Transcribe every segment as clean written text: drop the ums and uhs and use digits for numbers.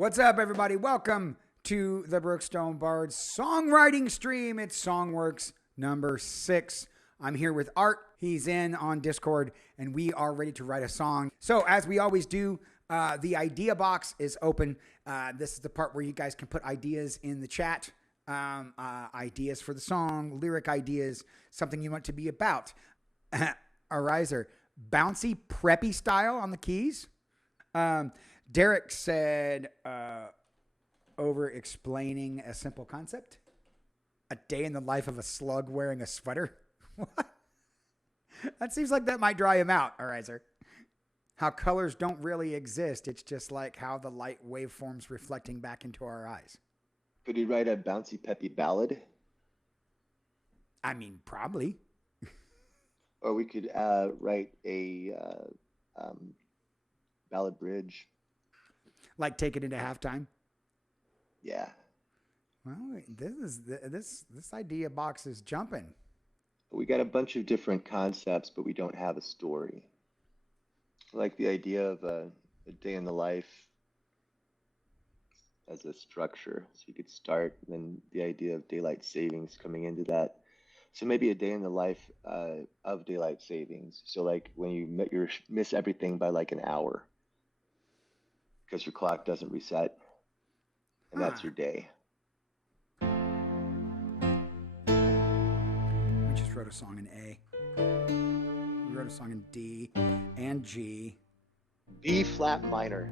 What's up, everybody? Welcome to the Brookstone Bards songwriting stream. It's Songw3rks number 6. I'm here with Art. He's in on Discord, and we are ready to write a song. So, as we always do, the idea box is open. This is the part where you guys can put ideas in the chat. Ideas for the song, lyric ideas, something you want to be about. Ariser, bouncy, preppy style on the keys. Derek said, over-explaining a simple concept. A day in the life of a slug wearing a sweater. What? That seems like that might dry him out, Ariser. How colors don't really exist. It's just like how the light waveforms reflecting back into our eyes. Could he write a bouncy, peppy ballad? I mean, probably. Or we could write a ballad bridge. Like take it into halftime? Yeah. Well, this idea box is jumping. We got a bunch of different concepts, but we don't have a story. I like the idea of a day in the life as a structure. So you could start, and then the idea of daylight savings coming into that. So maybe a day in the life of daylight savings. So like when you miss everything by like an hour because your clock doesn't reset, and that's your day. We just wrote a song in A. We wrote a song in D and G. B flat minor.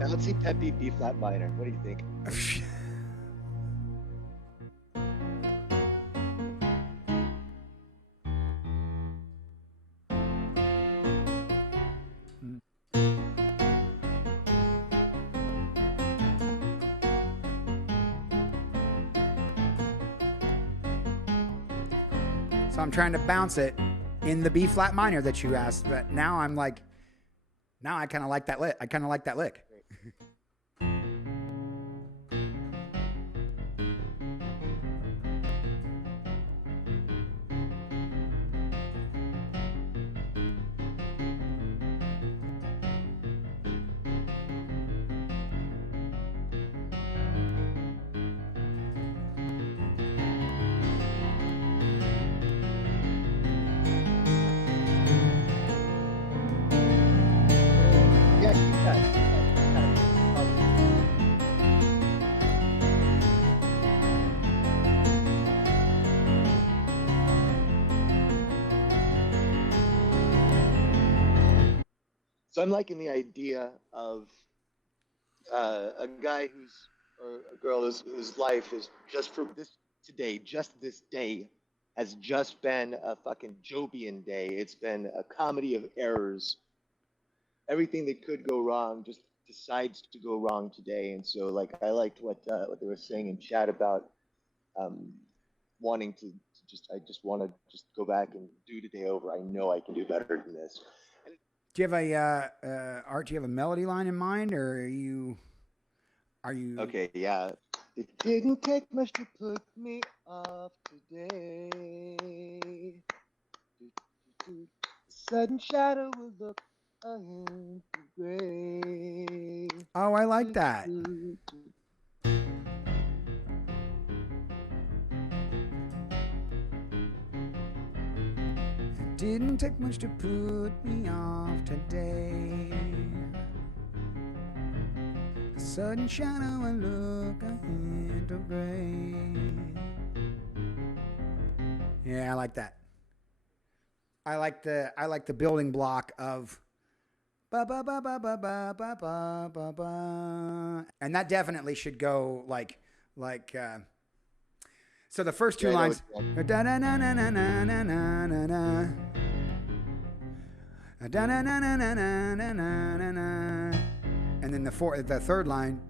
Bouncy, peppy, B flat minor. What do you think? So I'm trying to bounce it in the B flat minor that you asked, but now I'm like, now I kind of like that lick. I kind of like that lick. So I'm liking the idea of a guy or a girl whose life is just for this day has just been a fucking Jobian day. It's been a comedy of errors. Everything that could go wrong just decides to go wrong today. And so like I liked what they were saying in chat about wanting to I just want to just go back and do today over. I know I can do better than this. Do you have Art? Do you have a melody line in mind, or are you? Okay, yeah. It didn't take much to put me off today. The sudden shadow will look into gray. Oh, I like that. Didn't take much to put me off today. A sudden shadow and look a hint of gray. Yeah, I like that. I like the building block of ba ba ba ba ba ba ba ba ba ba, and that definitely should go like. So the first two lines, and then the third line,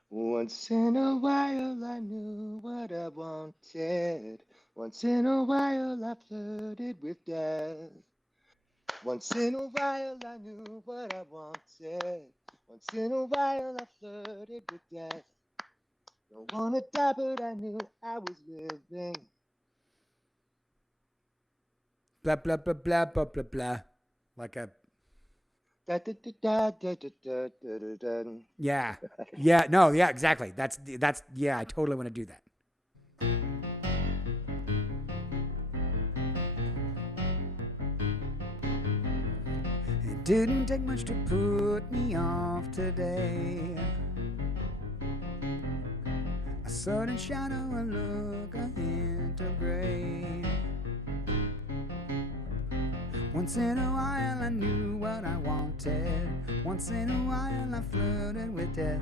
once in a while I knew what I wanted. Once in a while I flirted with death. Once in a while I knew what I wanted. Once in a while I flirted with death. Don't wanna die, but I knew I was living. blah blah blah blah blah blah blah, like a yeah, yeah, no, yeah, exactly. That's yeah. I totally want to do that. It didn't take much to put me off today. A sudden shadow, a look, a hint of gray. Once in a while I knew what I wanted. Once in a while I flirted with death.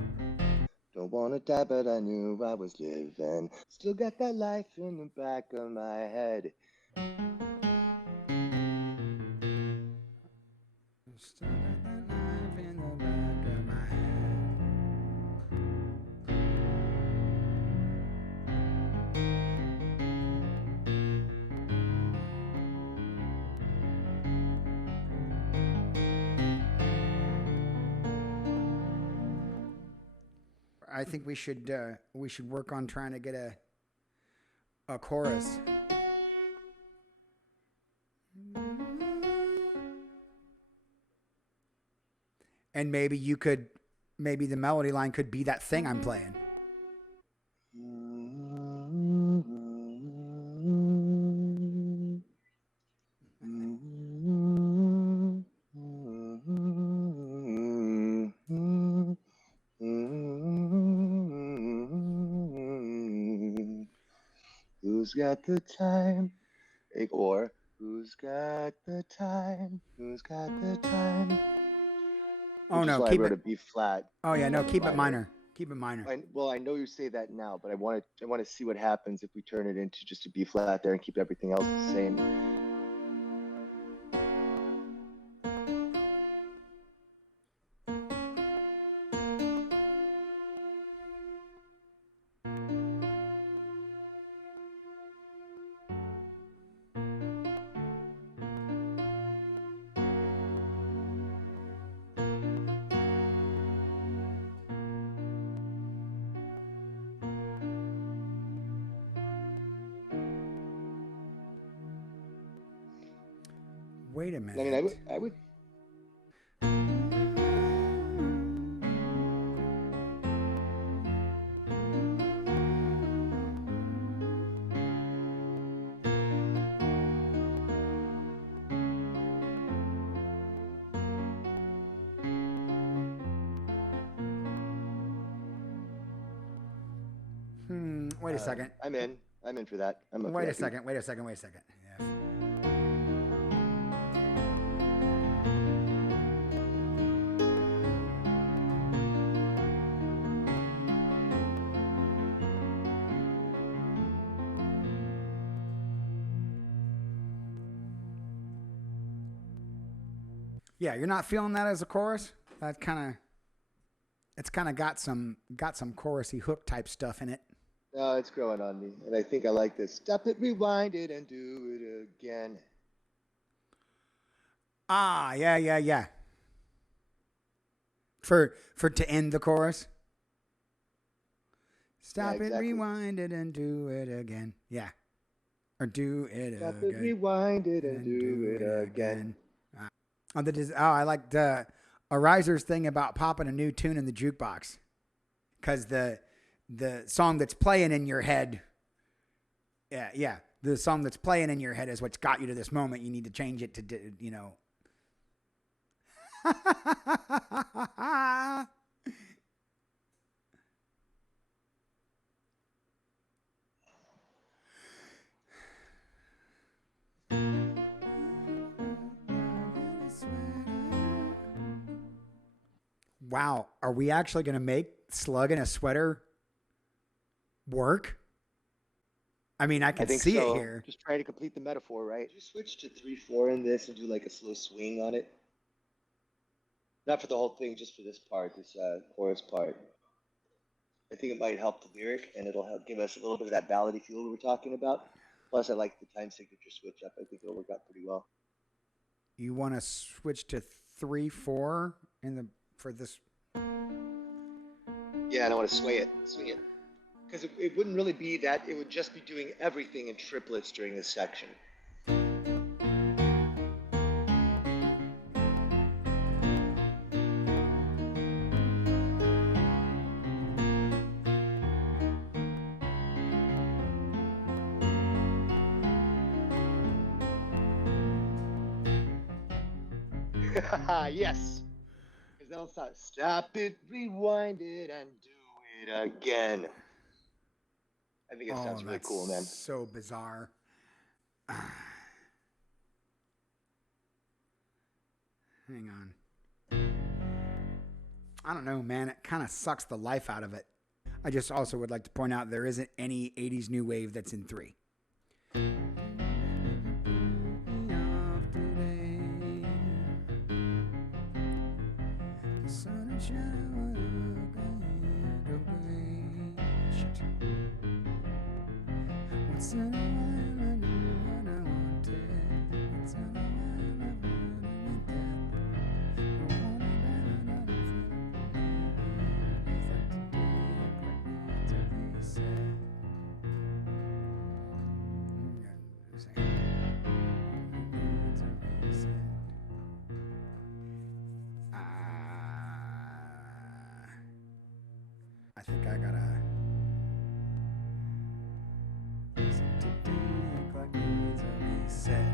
Don't wanna die, but I knew I was living. Still got that life in the back of my head. Still got that life in the back of my head. I think we should work on trying to get a chorus. And maybe the melody line could be that thing I'm playing. Who's got the time? Or who's got the time? Who's got the time? Oh no, keep it. I wrote a B flat. Oh yeah, no, keep it minor. Keep it minor. Well, I know you say that now, but I want to see what happens if we turn it into just a B flat there and keep everything else the same. Wait a minute. I mean, I would. Wait a second. I'm in for that. Wait a second. Yeah. Yeah, you're not feeling that as a chorus? It's kind of got some chorusy hook type stuff in it. No, it's growing on me, and I think I like this. Stop it, rewind it, and do it again. Ah, yeah. For to end the chorus. Stop it, rewind it, and do it again. Yeah, or do it again. Stop it, rewind it, and do it again. I like the Ariser's thing about popping a new tune in the jukebox, because the song that's playing in your head, the song that's playing in your head is what's got you to this moment. You need to change it to, you know. Wow, are we actually going to make Slug in a sweater work? I mean, I can see it here. Just trying to complete the metaphor, right? Just switch to 3/4 in this and do like a slow swing on it. Not for the whole thing, just for this part, this chorus part. I think it might help the lyric, and it'll help give us a little bit of that ballady feel we were talking about. Plus, I like the time signature switch up. I think it'll work out pretty well. You want to switch to 3/4 for this? Yeah, and I want to swing it. Because it wouldn't really be that. It would just be doing everything in triplets during this section. Yes. Because they'll stop it, rewind it, and do it again. I think it sounds really cool, man. So bizarre. Hang on. I don't know, man. It kind of sucks the life out of it. I just also would like to point out there isn't any 80s new wave that's in 3. Once in a while I knew what I wanted. Once in a while I I think I gotta today clock needs a reset.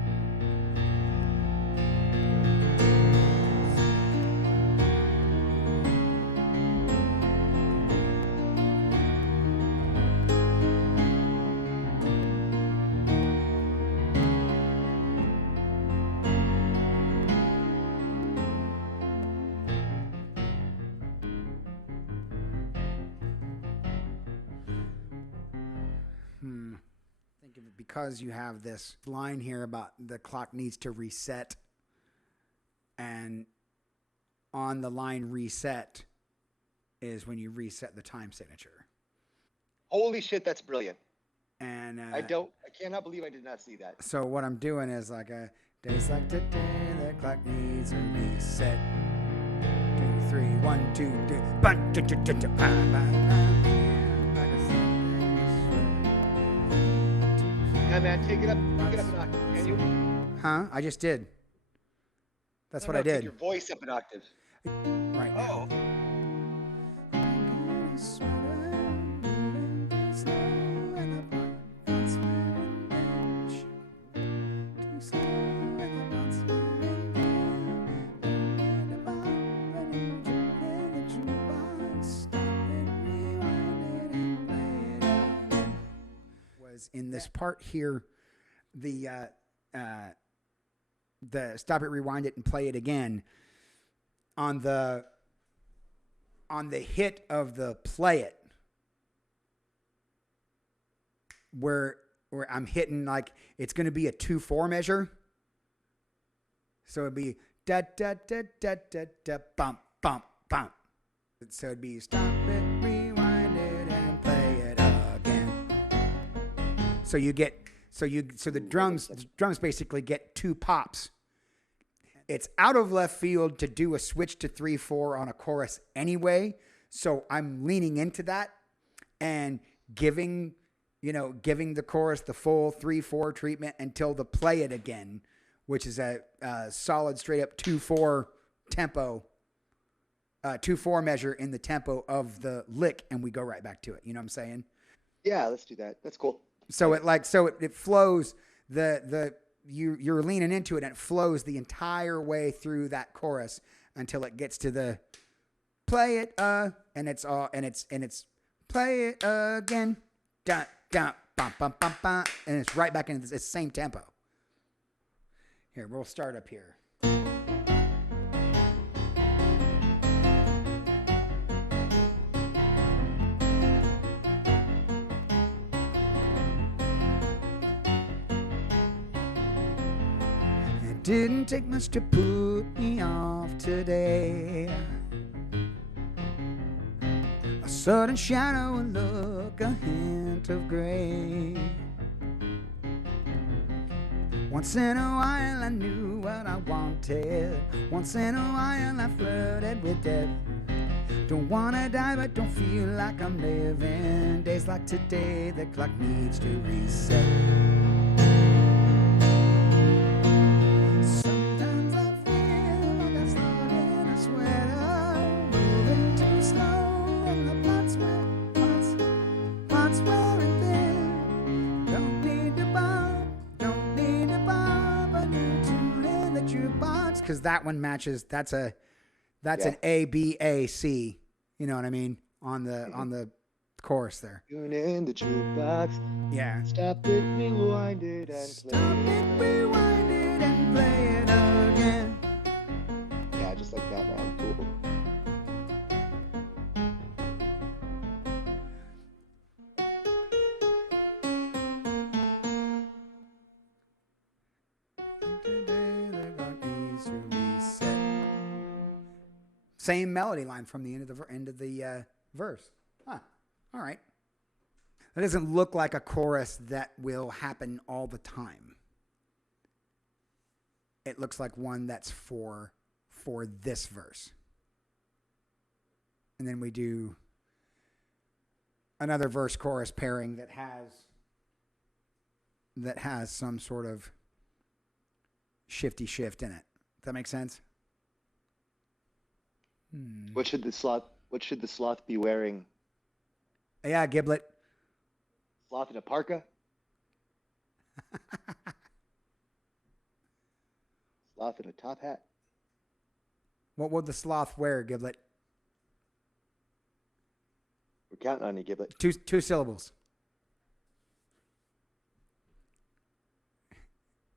Think of it because you have this line here about the clock needs to reset, and on the line reset is when you reset the time signature. Holy shit, that's brilliant. And I cannot believe I did not see that. So what I'm doing is like a days like today, the clock needs a reset. 2, 3, 1, 2, 3. Yeah, man, take it up an octave, can you? Huh? I just did. That's what I did. Take your voice up an octave. Right. Oh. In this part here, the stop it, rewind it, and play it again. On the hit of the play it, where I'm hitting, like, it's going to be a 2/4 measure. So it'd be da da da da da da bump bump bump. So it'd be stop it, rewind it, and play it again. So the drums basically get 2 pops. It's out of left field to do a switch to 3/4 on a chorus anyway. So I'm leaning into that and giving the chorus the full 3/4 treatment until the play it again, which is a solid straight up 2/4 tempo, 2/4 measure in the tempo of the lick, and we go right back to it. You know what I'm saying? Yeah, let's do that. That's cool. So it flows you're leaning into it, and it flows the entire way through that chorus until it gets to the play it and it's play it again, da da bum bum bum bum, and it's right back into the same tempo. Here, we'll start up here. Didn't take much to put me off today. A sudden shadow, a look, a hint of gray. Once in a while I knew what I wanted. Once in a while I flirted with death. Don't wanna die but don't feel like I'm living. Days like today, the clock needs to reset. because that one matches. That's an Yeah. A B A C. You know what I mean on the chorus there. Tune in the jukebox. Yeah. Stop it, rewind it, and play Stop it, rewind it, and play it again. Yeah, just like that, man. Cool. Same melody line from the end of the verse. Huh. All right. That doesn't look like a chorus that will happen all the time. It looks like one that's for this verse. And then we do another verse chorus pairing that has some sort of shifty shift in it. Does that make sense? What should the sloth be wearing? Yeah, Giblet. Sloth in a parka? Sloth in a top hat? What would the sloth wear, Giblet? We're counting on you, Giblet. Two syllables.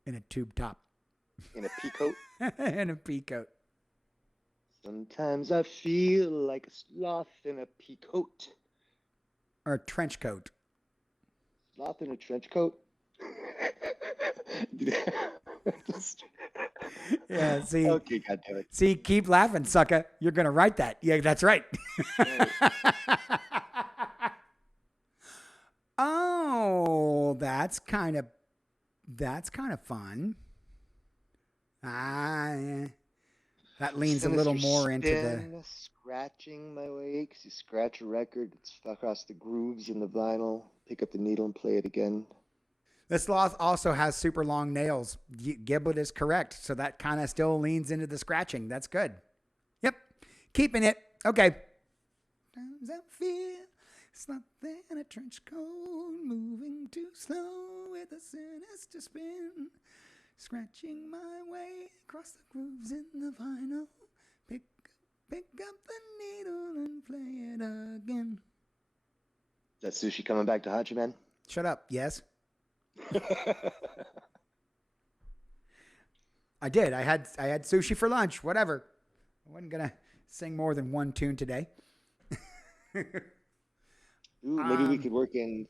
In a tube top. In a pea coat? In a pea coat. Sometimes I feel like a sloth in a pea coat. Or a trench coat. Sloth in a trench coat? Yeah, see. Okay, goddammit. See, keep laughing, sucker. You're going to write that. Yeah, that's right. Oh, that's kind of fun. Yeah. That leans a little more into the scratching my way, because you scratch a record, it's across the grooves in the vinyl, pick up the needle and play it again. The sloth also has super long nails. Giblet is correct. So that kind of still leans into the scratching. That's good. Yep. Keeping it. Okay. Sometimes I feel sloth in a trench coat, moving too slow with a sinister spin. Scratching my way across the grooves in the vinyl. Pick up the needle and play it again. Is that sushi coming back to haunt you, man? Shut up. Yes. I did. I had sushi for lunch. Whatever. I wasn't gonna sing more than one tune today. Ooh, maybe we could work in.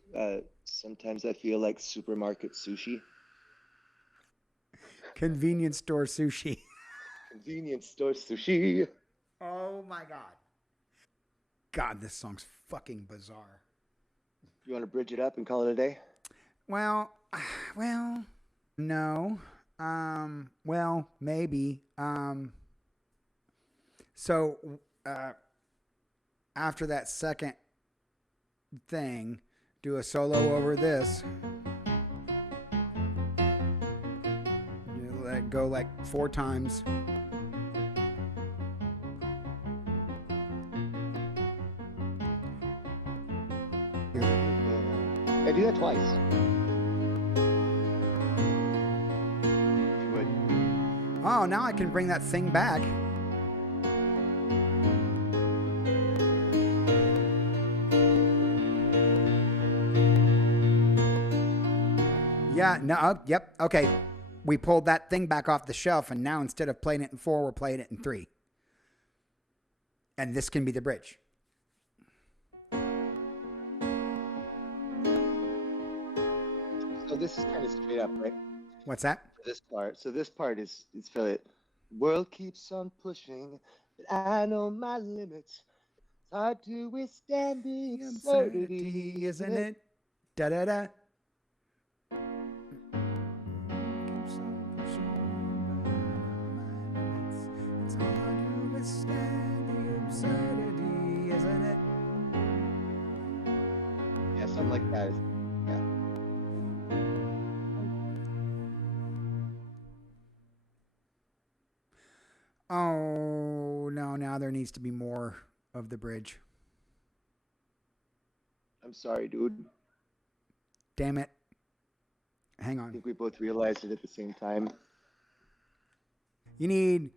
Sometimes I feel like supermarket sushi. Convenience store sushi. Convenience store sushi. Oh my god. God, this song's fucking bizarre. You want to bridge it up and call it a day? Well, no. Well, maybe. So, after that second thing, do a solo over this. You let it go like 4 times. I do that twice. You would. Oh, now I can bring that thing back. Yeah, no, yep, okay. We pulled that thing back off the shelf, and now instead of playing it in 4, we're playing it in 3. And this can be the bridge. So this is kind of straight up, right? What's that? This part. So this part is feel it. World keeps on pushing, but I know my limits. It's hard to withstand the absurdity, isn't it? Da da da. It's hard to withstand the absurdity, isn't it? Yeah, something like that. Yeah. Oh, no, now there needs to be more of the bridge. I'm sorry, dude. Damn it. Hang I on. think we both realized it at the same time. You need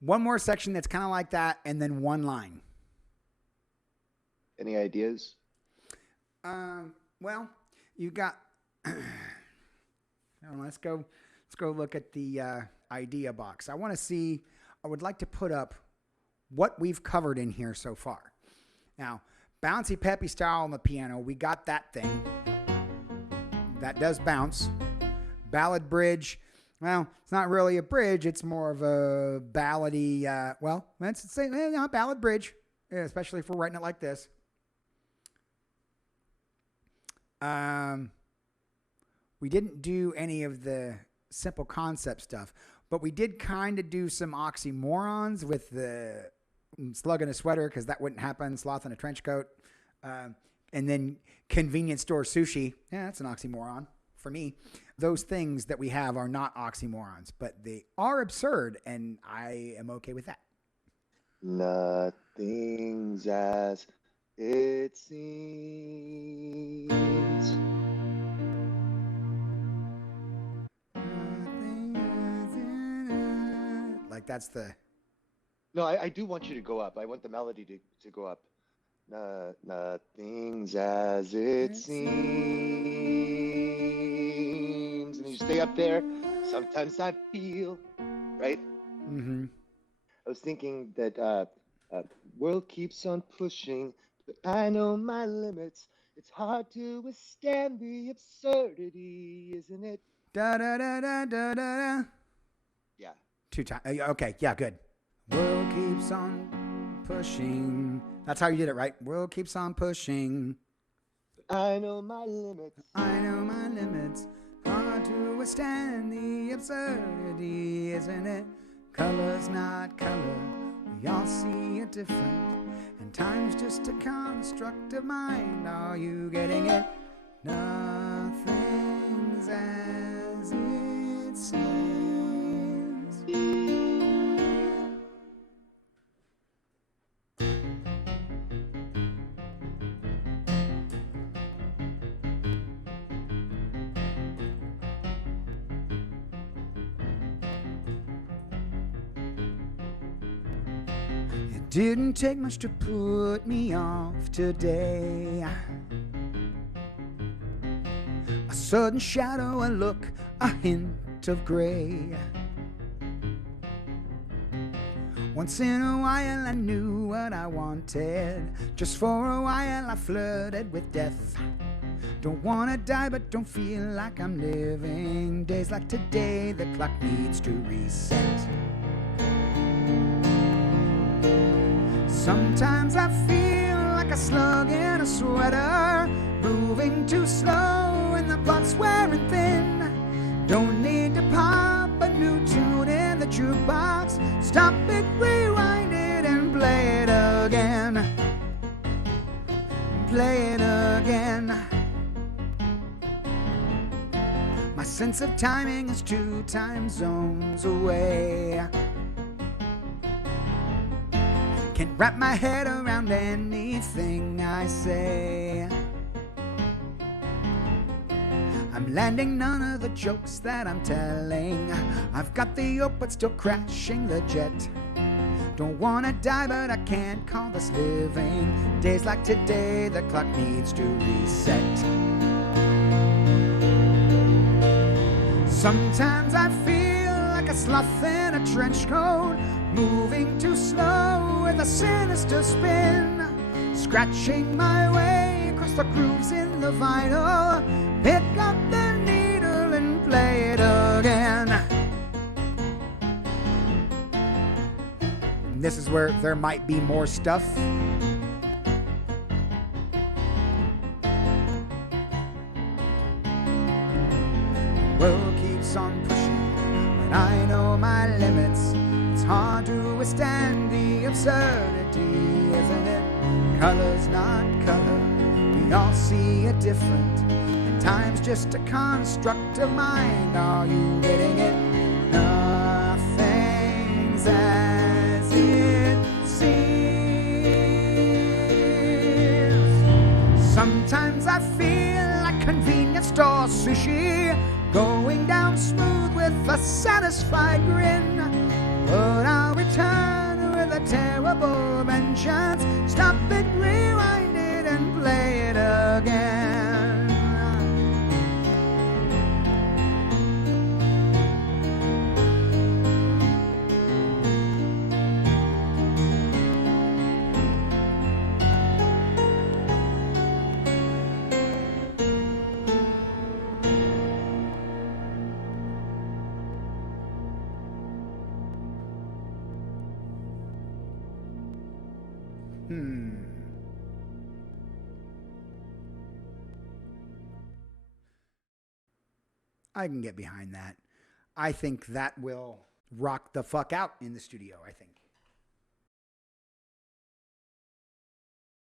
one more section that's kind of like that, and then one line. Any ideas? Well, you got. Let's go look at the idea box. I would like to put up what we've covered in here so far. Now, bouncy, peppy style on the piano. We got that thing. That does bounce. Ballad bridge. Well, it's not really a bridge. It's more of a ballady. Let's say ballad bridge, especially if we're writing it like this. We didn't do any of the simple concept stuff, but we did kind of do some oxymorons with the slug in a sweater, because that wouldn't happen. Sloth in a trench coat. And then convenience store sushi. Yeah, that's an oxymoron for me. Those things that we have are not oxymorons, but they are absurd, and I am okay with that. Nothing's as it seems. Like that's the... No, I do want you to go up. I want the melody to go up. Nothing's as it seems. And you stay up there. Sometimes I feel, right? Mm-hmm. I was thinking that world keeps on pushing, but I know my limits. It's hard to withstand the absurdity, isn't it? Da da da da da da. Yeah. 2 times. Okay, yeah, good. World keeps on pushing. That's how you did it, right? World keeps on pushing. I know my limits. I know my limits. Hard to withstand the absurdity, isn't it? Color's not color. We all see it different. And time's just a construct of mind. Are you getting it? Nothing's as it seems. Didn't take much to put me off today. A sudden shadow, a look, a hint of gray. Once in a while I knew what I wanted. Just for a while I flirted with death. Don't wanna die but don't feel like I'm living. Days like today the clock needs to reset. Sometimes I feel like a slug in a sweater, moving too slow and the plot's wearing thin. Don't need to pop a new tune in the jukebox. Stop it, rewind it and play it again. Play it again. My sense of timing is 2 time zones away. Can't wrap my head around anything I say. I'm landing none of the jokes that I'm telling. I've got the yoke but still crashing the jet. Don't wanna die but I can't call this living. Days like today the clock needs to reset. Sometimes I feel like a sloth in a trench coat, moving too slow with a sinister spin. Scratching my way across the grooves in the vinyl. Pick up the needle and play it again. And this is where there might be more stuff. World keeps on pushing, but I know my limits. It's hard to withstand the absurdity, isn't it? Color's not color, we all see it different. And time's just a construct of mind. Are you getting it? Nothing's as it seems. Sometimes I feel like convenience store sushi, going down smooth with a satisfied grin. But I'll return with a terrible vengeance. Stop it, rewind it, and play it again. I can get behind that. I think that will rock the fuck out in the studio, I think.